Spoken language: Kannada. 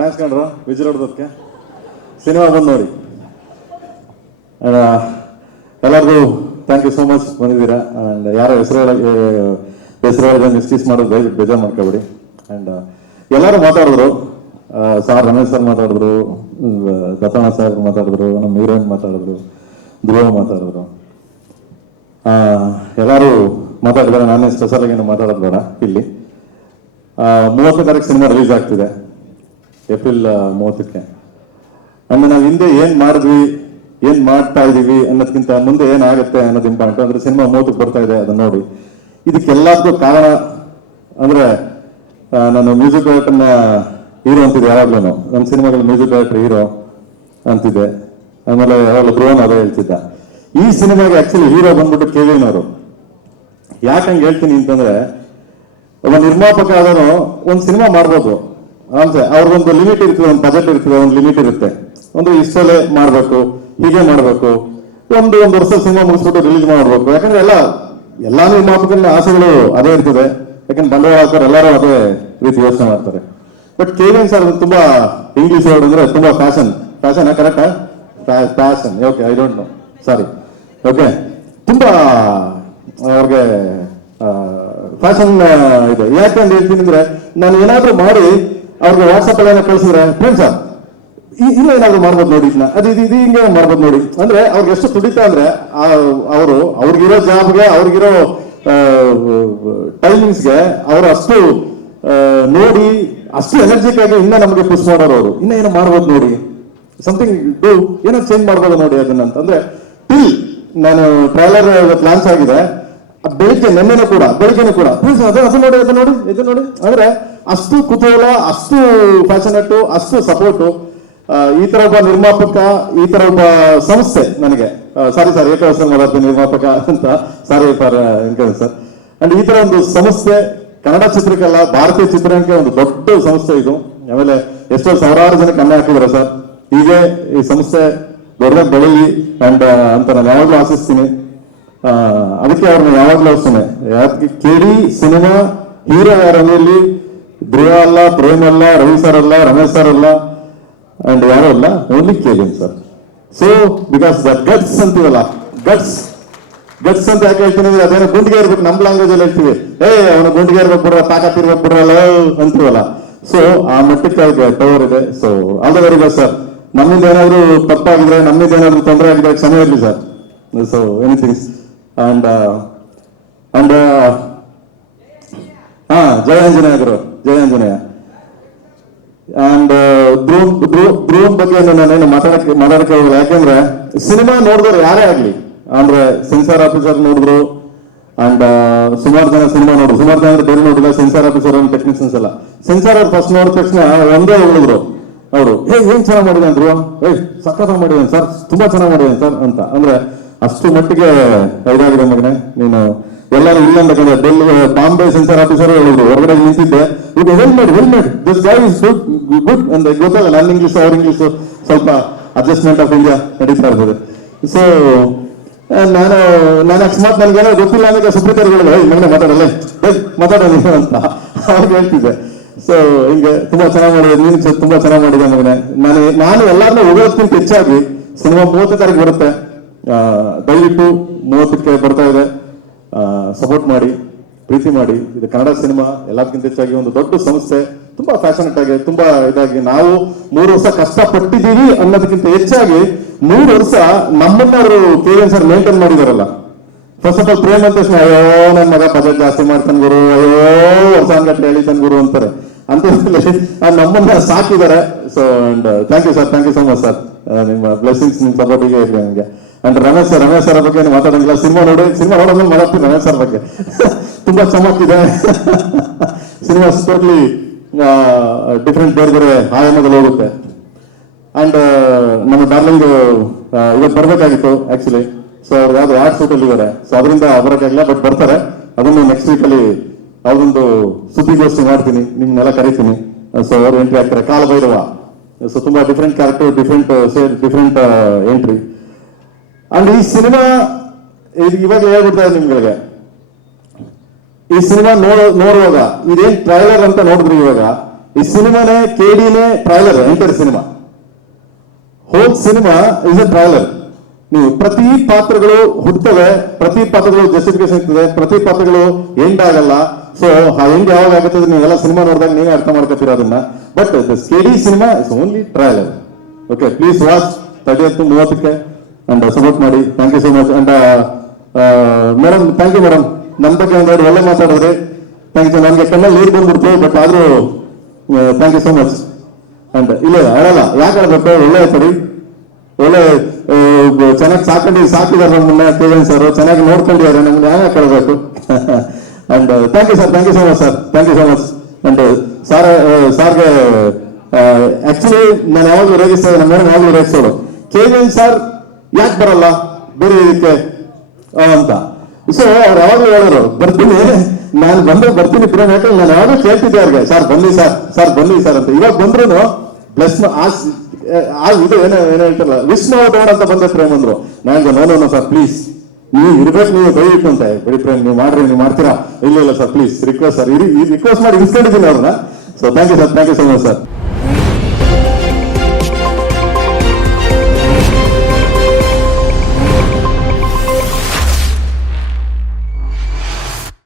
ಥ್ಯಾಂಕ್ಸ್ ಕಣ್ರು ವಿಜಯ್ ಹೊಡೆದಕ್ಕೆ. ಸಿನಿಮಾ ಬಂದು ನೋಡಿ. ಎಲ್ಲರಿಗೂ ಥ್ಯಾಂಕ್ ಯು ಸೋ ಮಚ್ ಬಂದಿದ್ದೀರಾ. ಆ್ಯಂಡ್ ಯಾರೋ ಹೆಸರುಗಳಿಗೆ ಮಿಸ್ಟೀಸ್ ಮಾಡೋದು ದಯವಿಟ್ಟು ಬೇಜಾರು ಮಾಡ್ಕೊಬೇಡಿ. ಆ್ಯಂಡ್ ಎಲ್ಲರೂ ಮಾತಾಡಿದ್ರು. ಸರ್ ರಮೇಶ್ ಸರ್ ಮಾತಾಡಿದ್ರು, ದತ್ತಣ್ಣ ಸರ್ ಮಾತಾಡಿದ್ರು, ನಮ್ಮ ಹೀರೋಯಿನ್ ಮಾತಾಡಿದ್ರು, ಧ್ರುವ ಮಾತಾಡಿದ್ರು, ಎಲ್ಲರೂ ಮಾತಾಡಿದ್ದಾರೆ. ನಾನೇ ಸ್ಪೆಷಲ್ ಆಗಿ ಮಾತಾಡೋದು ಬೇಡ. ಇಲ್ಲಿ 30ನೇ ತಾರೀಕು ಸಿನಿಮಾ ರಿಲೀಸ್ ಆಗ್ತಿದೆ, ಏಪ್ರಿಲ್ 30ಕ್ಕೆ. ಅಂದ್ರೆ ನಾವು ಹಿಂದೆ ಏನ್ ಮಾಡಿದ್ವಿ, ಏನ್ ಮಾಡ್ತಾ ಇದೀವಿ ಅನ್ನೋದಕ್ಕಿಂತ ಮುಂದೆ ಏನಾಗುತ್ತೆ ಅನ್ನೋದು ಇಂಪಾರ್ಟೆಂಟ್. ಅಂದ್ರೆ ಸಿನಿಮಾ 30ಕ್ಕೆ ಬರ್ತಾ ಇದೆ, ಅದನ್ನ ನೋಡಿ. ಇದಕ್ಕೆಲ್ಲದಕ್ಕೂ ಕಾರಣ ಅಂದ್ರೆ ನಾನು ಮ್ಯೂಸಿಕ್ ಡೈರೆಕ್ಟರ್ನ ಹೀರೋ ಅಂತಿದ್ದೆ ಯಾವಾಗ್ಲೂ. ನನ್ನ ಸಿನಿಮಾಗಳು ಮ್ಯೂಸಿಕ್ ಡೈರೆಕ್ಟರ್ ಹೀರೋ ಅಂತಿದ್ದೆ. ಆಮೇಲೆ ಯಾವಾಗಲೂ ಧ್ರುವನ್ ಅದೇ ಹೇಳ್ತಿದ್ದ. ಈ ಸಿನಿಮಾಗೆ ಆಕ್ಚುಲಿ ಹೀರೋ ಬಂದ್ಬಿಟ್ಟು KVN ಅವರು. ಯಾಕಂಗೆ ಹೇಳ್ತೀನಿ ಅಂತಂದ್ರೆ, ಒಬ್ಬ ನಿರ್ಮಾಪಕ ಆದನು ಒಂದು ಸಿನಿಮಾ ಮಾಡ್ಬೋದು ಆರಾಮ್ಸೆ. ಅವ್ರಿಗೊಂದು ಲಿಮಿಟ್ ಇರ್ತದೆ, ಒಂದು ಬಜೆಟ್ ಇರ್ತದೆ, ಒಂದು ಲಿಮಿಟ್ ಇರುತ್ತೆ. ಒಂದು ಇಷ್ಟಲ್ಲೇ ಮಾಡ್ಬೇಕು, ಹೀಗೆ ಮಾಡ್ಬೇಕು, ಒಂದು ವರ್ಷ ಸಿನಿಮಾ ಮುಗಿಸ್ಬಿಟ್ಟು ರಿಲೀಸ್ ಮಾಡ್ಬೇಕು. ಯಾಕಂದ್ರೆ ಎಲ್ಲಾ ನಿರ್ಮಾಪಕರ ಆಸೆಗಳು ಅದೇ ಇರ್ತದೆ. ಯಾಕಂದ್ರೆ ಬಂಡವಾಳ ಹಾಕೋರು ಎಲ್ಲರೂ ಅದೇ ರೀತಿ ಯೋಚನೆ ಮಾಡ್ತಾರೆ. ಬಟ್ KVN ಸರ್ ತುಂಬಾ ಇಂಗ್ಲಿಷ್ ವರ್ಡ್ ಅಂದ್ರೆ ತುಂಬಾ ಫ್ಯಾಷನ್ ಕರೆಕ್ಟಾ? Fashion, okay, I don't know, sorry, okay. ತುಂಬಾ ಅವ್ರಿಗೆ ಫ್ಯಾಷನ್ ಇದೆ. ಯಾಕಂದ್ರೆ ಹೇಳ್ತೀನಿ ಅಂದ್ರೆ, ನಾನು ಏನಾದ್ರೂ ಮಾಡಿ ಅವ್ರಿಗೆ ವಾಟ್ಸಪ್ ಎಲ್ಲ ಕಳಿಸಿದ್ರೆ, ಫ್ರೆಂಡ್ಸ್ ಇಲ್ಲ ಏನಾದ್ರು ಮಾಡ್ಬೋದು ನೋಡಿ, ಇದು ಹಿಂಗೆ ಮಾಡ್ಬೋದು ನೋಡಿ ಅಂದ್ರೆ ಅವ್ರಿಗೆ ಎಷ್ಟು ತುಡಿತಾ ಅಂದ್ರೆ ಅವ್ರಿಗಿರೋ ಜಾಬ್ಗೆ, ಅವ್ರಿಗಿರೋ ಟೈಮಿಂಗ್ಸ್ಗೆ ಅವರು ಅಷ್ಟು ನೋಡಿ, ಅಷ್ಟು ಎನರ್ಜಿಕ್ ಆಗಿ ಇನ್ನ ನಮಗೆ ಪುಷ್ ಮಾಡೋರು. ಅವರು ಇನ್ನ ಏನೋ ಮಾಡ್ಬೋದು ನೋಡಿ, ಸಮಥಿಂಗ್ ಡೂ, ಏನೋ ಚೇಂಜ್ ಮಾಡ್ಬೋದು ನೋಡಿ ಅದನ್ನ ಅಂತಂದ್ರೆ. ಟಿಲ್ ನಾನು ಟ್ರೈಲರ್ ಲಾಂಚ್ ಆಗಿದೆ, ಬೆಳಿಗ್ಗೆನೂ ಕೂಡ ಅದು ನೋಡಿ ಅಂದ್ರೆ ಅಷ್ಟು ಕುತೂಹಲ, ಅಷ್ಟು ಫ್ಯಾಷನೇಟು, ಅಷ್ಟು ಸಪೋರ್ಟು. ಈ ತರ ಒಬ್ಬ ನಿರ್ಮಾಪಕ, ಈ ತರ ಒಬ್ಬ ಸಂಸ್ಥೆ ನನಗೆ, ಸಾರಿ ಸರ್ ಏಕವಚನ ಮಾತಾಡ್ತೀನಿ ನಿರ್ಮಾಪಕ ಅಂತ, sorry for encourage sir. And ಈ ತರ ಒಂದು ಸಂಸ್ಥೆ ಕನ್ನಡ ಚಿತ್ರಕ್ಕಲ್ಲ, ಭಾರತೀಯ ಚಿತ್ರಕ್ಕೆ ಒಂದು ದೊಡ್ಡ ಸಂಸ್ಥೆ ಇದು. ಆಮೇಲೆ ಎಷ್ಟೋ ಸಾವಿರಾರು ಜನಕ್ಕೆ ಅನ್ನ ಹಾಕಿದ್ದಾರೆ ಸರ್. ಹೀಗೆ ಈ ಸಂಸ್ಥೆ ದೊಡ್ಡದಾಗಿ ಬೆಳೀಲಿ ಅಂಡ್ ಅಂತ ನಾನು ಯಾವಾಗಲೂ ಆಶಿಸ್ತೀನಿ. ಅದಕ್ಕೆ ಅವ್ರನ್ನ ಯಾವಾಗಲೂ ಅಷ್ಟೇ ಕೇಳಿ ಸಿನಿಮಾ ಹೀರೋ ಯಾರಲ್ಲಿ ಧ್ರುವ ಅಲ್ಲ, ಪ್ರೇಮ್ ಅಲ್ಲ, ರವಿ ಸರ್ ಅಲ್ಲ, ರಮೇಶ್ ಸರ್ ಅಲ್ಲ, ಅಂಡ್ ಯಾರು ಅಲ್ಲ, only KVN sir. So because that guts ಅಂತೀವಲ್ಲ, ಗಟ್ಸ್ ಅಂತ ಯಾಕೆ ಹೇಳ್ತೀನಿ ಅಂದ್ರೆ, ಅದೇನೋ ಗುಂಡಿಗೆ ಇರ್ಬೇಕು, ನಮ್ಮ ಲ್ಯಾಂಗ್ವೇಜ್ ಅಲ್ಲಿ ಹೇಳ್ತೀವಿ, ಅವನು ಗುಂಡಿಗೆ ಇರ್ಬೇಕು ಬಿಡ್ರ, ತಾಕತ್ ಇರ್ಬೇಕು ಬಿಡ್ರಲ್ಲ ಅಂತೀವಲ್ಲ. ಸೊ ಆ ಮಟ್ಟಕ್ಕೆ ಅದಕ್ಕೆ ಪವರ್ ಇದೆ. So all the very best sir. ನಮ್ಮಿಂದ ಏನಾದ್ರು ತಪ್ಪಾಗಿದ್ರೆ, ನಮ್ಮಿಂದ ಏನಾದ್ರು ತೊಂದರೆ ಆಗಿದ್ರೆ ಕ್ಷಮೆ ಇರಲಿ sir. So anythings and Jaya Anjaneya and ಧ್ರುವನ್ ಬಗ್ಗೆ ನಾನೇನು ಮಾತಾಡಕ್ಕೆ ಹೋಗಿಲ್ಲ. ಯಾಕೆಂದ್ರೆ ಸಿನಿಮಾ ನೋಡಿದವ್ರು ಯಾರೇ ಆಗ್ಲಿ, ಅಂದ್ರೆ ಸೆನ್ಸಾರ್ ಆಫೀಸರ್ ನೋಡಿದ್ರು ಅಂಡ್ ಸುಮಾರು ಜನ ಸಿನಿಮಾ ನೋಡಿದ್ರು, ಸುಮಾರು ಜನ ಬೇರೆ ನೋಡಿಲ್ಲ, ಸೆನ್ಸಾರ್ ಆಫೀಸರ್ ಟೆಕ್ನಿಷಿಯನ್ಸ್ ಎಲ್ಲ. ಸೆನ್ಸಾರ್ ಅವ್ರು ಫಸ್ಟ್ ನೋಡಿದ ತಕ್ಷಣ ಒಂದೇ ಹೇಳಿದ್ರು ಅವರು, ಏನ್ ಚೆನ್ನಾಗಿ ಮಾಡಿದಾನೆ ಧ್ರುವ, ಸಖತ್ ಮಾಡಿದಾನೆ ಸರ್, ತುಂಬಾ ಚೆನ್ನಾಗಿ ಮಾಡಿದಾನೆ ಸರ್ ಅಂತ. ಅಂದ್ರೆ ಅಷ್ಟು ಮಟ್ಟಿಗೆ ಇದಾಗಿದೆ ಮಗನೆ ನೀನು. ಎಲ್ಲರೂ ಇಲ್ಲ ಅಂತಂದ್ರೆ ಬಾಂಬೆ ಸೆನ್ಸಾರ್ ಆಫೀಸರ್ ಹೇಳಿದ್ರು, ಹೊರಗಡೆ ನಿಂತಿದ್ದೆ, ಇದು ಹೆಲ್ ಮಾಡಿ ದಿಸ್ ಗೈ ಇಸ್ ಗುಡ್ ಅಂತ. ಗೊತ್ತಲ್ಲ, ನನ್ನ ಇಂಗ್ಲಿಷ್ ಅವ್ರ ಇಂಗ್ಲಿಷ್ ಸ್ವಲ್ಪ ಅಡ್ಜಸ್ಟ್ಮೆಂಟ್ ಆಫ್ ಇಂಡಿಯಾ ನಡೀತಾ ಇರ್ತದೆ. ಸೊ ನಾನು ಅಕಸ್ಮಾತ್ ನನ್ಗೇನೋ ಗೊತ್ತಿಲ್ಲ ಅಂದ್ರೆ ಸುಪ್ರೀತರ್ಗಳು ಮಗನೆ ಮಾತಾಡೋದು ಅಂತ ಅವ್ರಿಗೆ ಹೇಳ್ತಿದ್ದೆ. ಸೊ ಹಿಂಗೆ ತುಂಬಾ ಚೆನ್ನಾಗಿ ಮಾಡಿದೆ, ನೀನು ತುಂಬಾ ಚೆನ್ನಾಗಿ ಮಾಡಿದೆ ಮಗನೆ. ನಾನು ಎಲ್ಲಾರನ್ನೂ ಹೋಗೋದಕ್ಕಿಂತ ಹೆಚ್ಚಾಗಿ ಸಿನಿಮಾ 30ನೇ ತಾರೀಕು ಬರುತ್ತೆ, ದಯವಿಟ್ಟು 30ಕ್ಕೆ ಬರ್ತಾ ಇದೆ, ಸಪೋರ್ಟ್ ಮಾಡಿ, ಪ್ರೀತಿ ಮಾಡಿ. ಇದು ಕನ್ನಡ ಸಿನಿಮಾ ಎಲ್ಲದಕ್ಕಿಂತ ಹೆಚ್ಚಾಗಿ ಒಂದು ದೊಡ್ಡ ಸಂಸ್ಥೆ, ತುಂಬಾ ಫ್ಯಾಷನೇಟ್ ಆಗಿ, ತುಂಬಾ ಇದಾಗಿ. ನಾವು 3 ವರ್ಷ ಕಷ್ಟಪಟ್ಟಿದ್ದೀವಿ ಅನ್ನೋದಕ್ಕಿಂತ ಹೆಚ್ಚಾಗಿ 3 ವರ್ಷ ನಮ್ಮನ್ನ ಅವರು KVN ಸರ್ ಮೇಂಟೈನ್ ಮಾಡಿದಾರಲ್ಲ. ಫಸ್ಟ್ ಆಫ್ ಆಲ್ ಪ್ರೇಮ್ ಅಂತ ತಕ್ಷಣ, ಅಯ್ಯೋ ನನ್ನ ಮಗ ಬಜೆಟ್ ಜಾಸ್ತಿ ಮಾಡ್ತಾನೆ ಗುರು, ಅಯ್ಯೋ ವರ್ಷಾನ್ಗಟ್ಟಲೆ ಹೇಳಿದ್ದಾನೆ ಗುರು ಅಂತಾರೆ. ಅಂತ ನಮ್ಮನ್ನ ಸಾಕಿದ್ದಾರೆ. So and thank you sir, thank you so much sir. ನಿಮ್ಮ ಬ್ಲೆಸ್ಸಿಂಗ್ಸ್, ನಿಮ್ಮ ಸಪೋರ್ಟಿಗೆ ಇರಲಿ ನನಗೆ. ಅಂಡ್ ರಮೇಶ್ ಸರ್ ಬಗ್ಗೆ ಮಾತಾಡಂಗಿಲ್ಲ, ಸಿನಿಮಾ ನೋಡೋದ್ಮೇಲೆ ಮಾತಾಡ್ತೀನಿ ರಮೇಶ್ ಸರ್ ಬಗ್ಗೆ. ತುಂಬಾ ಚಮಕ್ಕಿದೆ ಸಿನಿಮಾ, ಟೋಟ್ಲಿ ಡಿಫ್ರೆಂಟ್, ಬೇರೆ ಆಯಾಮದಲ್ಲಿ ಹೋಗುತ್ತೆ. ಅಂಡ್ ನಮ್ಮ ಡಾರ್ಲಿಂಗ್ ಇವತ್ತು ಬರ್ಬೇಕಾಗಿತ್ತು ಆಕ್ಚುಲಿ. ಸೊ ಅವ್ರು ಯಾವ್ದು ಆರ್ಟ್ ಶೂಟ್ ಅಲ್ಲಿ ಇದ್ದಾರೆ, ಸೊ ಅದರಿಂದ ಬರೋಕ್ಕಾಗಿಲ್ಲ, ಬಟ್ ಬರ್ತಾರೆ. ಅದನ್ನು ನೆಕ್ಸ್ಟ್ ವೀಕ್ ಅಲ್ಲಿ ಅವ್ರೊಂದು ಸುದ್ದಿಗೋಷ್ಠಿ ಮಾಡ್ತೀನಿ, ನಿಮ್ನೆಲ್ಲ ಕರಿತೀನಿ. ಸೊ ಅವ್ರು ಎಂಟ್ರಿ ಆಗ್ತಾರೆ, ಕಾಲಭೈರವ. ಸೊ ತುಂಬಾ different character, different entry. And ಈ ಸಿನಿಮಾ ಇವಾಗ ಹೇಳ್ಬಿಡ್ತಾರೆ ನಿಮ್ಗಳಿಗೆ, ಈ ಸಿನಿಮಾ ನೋಡುವಾಗ ಇದೇನ್ ಟ್ರೈಲರ್ ಅಂತ ನೋಡಿದ್ರಿ, ಇವಾಗ ಈ ಸಿನಿಮಾನೇ KD-ನೇ trailer, entire cinema. Whole cinema is a trailer. ನೀವು ಪ್ರತಿ ಪಾತ್ರಗಳು ಹುಟ್ಟುತ್ತವೆ, ಪ್ರತಿ ಪಾತ್ರಗಳು ಜಸ್ಟಿಫಿಕೇಶನ್ ಇರ್ತದೆ, ಪ್ರತಿ ಪಾತ್ರಗಳು ಎಂಡ್ ಆಗಲ್ಲ. ಸೊ ಎಂಡ್ ಯಾವಾಗ ಆಗುತ್ತದೆ ನೀವೆಲ್ಲ ಸಿನಿಮಾ ನೋಡಿದಾಗ ನೀವೇ ಅರ್ಥ ಮಾಡ್ಕೊತೀರ ಅದನ್ನ. But KD cinema is only trailer. Okay, please watch 30th 30ಕ್ಕೆ ಅಂಡ್ ಸಪೋರ್ಟ್ ಮಾಡಿ. Thank you so much. And madam, thank you madam, ನನ್ನ ಬಗ್ಗೆ ಒಂದೆರಡು ಒಳ್ಳೆ ಮಾತಾಡಿದ್ರಿ. Thank you. ನನಗೆ ಕಣ್ಣಲ್ಲಿ ನೀರು ಬಂದ್ಬಿಡ್ತು, ಬಟ್ ಆದ್ರೂ thank you so much. And ಇಲ್ಲ ಅಳಲ್ಲ, ಯಾಕೆ ಹೇಳ್ಬೇಕು, ಒಳ್ಳೆ ಪಡಿ, ಒಳ್ಳೆ ಚೆನ್ನಾಗಿ ಸಾಕಿದಾರೆ ನಮ್ಮನ್ನ. KVN ಸರ್ ಚೆನ್ನಾಗಿ ನೋಡ್ಕೊಂಡಿದ್ದಾರೆ ನಮ್ಗೆ, ಯಾಕೆ ಕೇಳಬೇಕು. And thank you sir, thank you so much sir, thank you so much. And ಸಾರ್ಗೆ ಆಕ್ಚುಲಿ ನಾನು ಯಾವಾಗಲೂ ರೇಗಿಸ್ತೇವೆ, ನಮ್ಮ ಮೇಲೆ ಯಾವಾಗಲೂ ರೇಗಿಸೋಳು, KVN ಸರ್ ಯಾಕೆ ಬರಲ್ಲ ಬೇರೆ ಇದಕ್ಕೆ ಅಂತ. ಸೊ ಅವ್ರು ಯಾವಾಗಲೂ ಹೇಳೋರು ಬರ್ತೀನಿ, ನಾನು ಬರ್ತೀನಿ ಪ್ರೇಮ್, ಯಾಕಂದ್ರೆ ನಾನು ಯಾವಾಗಲೂ ಕೇಳ್ತಿದ್ದೆ ಅವ್ರಿಗೆ, ಸರ್ ಬನ್ನಿ ಸರ್, ಸರ್ ಬನ್ನಿ ಸರ್ ಅಂತ. ಇವಾಗ ಬಂದ್ರು ಪ್ಲಸ್ ಇದು ಏನೋ ಹೇಳ್ತಾರಲ್ಲ, ವಿಶ್ ಮಾಡೋಣ ಅಂತ ಬಂದ ಪ್ರೇಮ್ ಅಂದ್ರು. ನಾನು ನೋಡೋಣ ಸರ್ ಪ್ಲೀಸ್, ನೀವು ಇರ್ಬೇಕು, ನೀವು ದಯವಿಟ್ಟು ಅಂತ. ಬರೀ ಪ್ರೇಮ್ ನೀವು ಮಾಡ್ರಿ, ನೀವು ಮಾಡ್ತೀರಾ? ಇಲ್ಲ ಸರ್ ಪ್ಲೀಸ್ ರಿಕ್ವೆಸ್ಟ್ ಸರ್, ಈ ರಿಕ್ವೆಸ್ಟ್ ಮಾಡಿ ಇಸ್ಕೊಂಡಿದ್ದೀನಿ ಅವ್ರನ್ನ. So thank you sir, thank you so much sir.